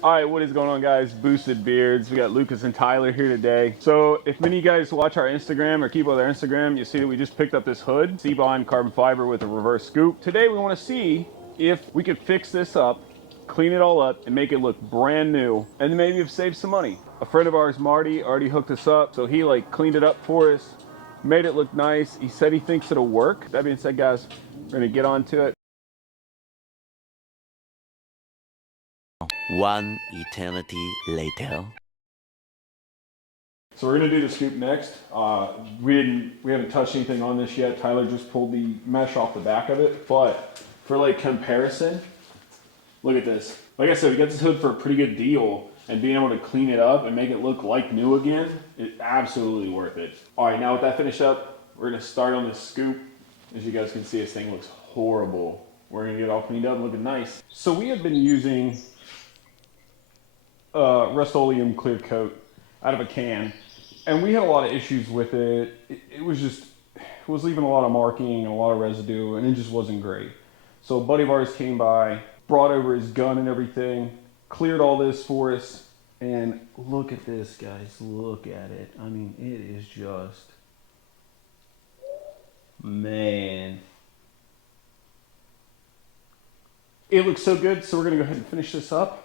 All right, what is going on, guys? Boosted Beards. We got Lucas and Tyler here today. So if many of you guys watch our Instagram or keep up with our Instagram, you see that we just picked up this hood, Seibon carbon fiber with a reverse scoop. Today we want to see if we could fix this up, clean it all up, and make it look brand new, and maybe have saved some money. A friend of ours, Marty, already hooked us up, so he cleaned it up for us, made it look nice. He said he thinks it'll work. That being said, guys, we're gonna get on to it. One eternity later. So we're gonna do the scoop next. We haven't touched anything on this yet. Tyler just pulled the mesh off the back of it, but for comparison, look at this. Like I said, we got this hood for a pretty good deal, and being able to clean it up and make it look like new again, it's absolutely worth it. All right, now with that finished up, we're gonna start on this scoop. As you guys can see, this thing looks horrible. We're gonna get it all cleaned up and looking nice. So we have been using Rust-Oleum clear coat out of a can, and we had a lot of issues with it. It was leaving a lot of marking and a lot of residue, and it just wasn't great. So a buddy of ours came by, brought over his gun and everything, cleared all this for us, and look at this, guys. Look at it. I mean, it is just, man. It looks so good, so we're gonna go ahead and finish this up.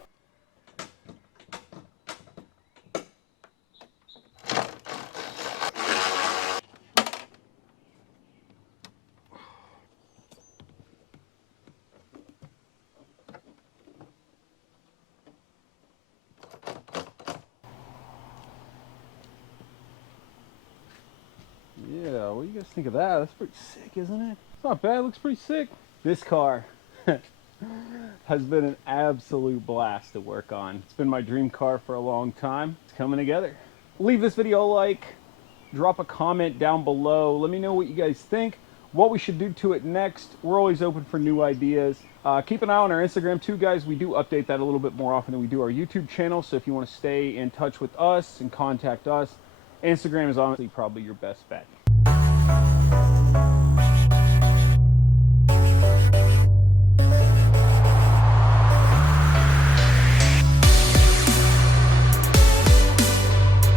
Yeah, what do you guys think of that? That's pretty sick, isn't it? It's not bad, it looks pretty sick. This car has been an absolute blast to work on. It's been my dream car for a long time. It's coming together. Leave this video a like, drop a comment down below. Let me know what you guys think, what we should do to it next. We're always open for new ideas. Keep an eye on our Instagram too, guys. We do update that a little bit more often than we do our YouTube channel. So if you want to stay in touch with us and contact us, Instagram is honestly probably your best bet.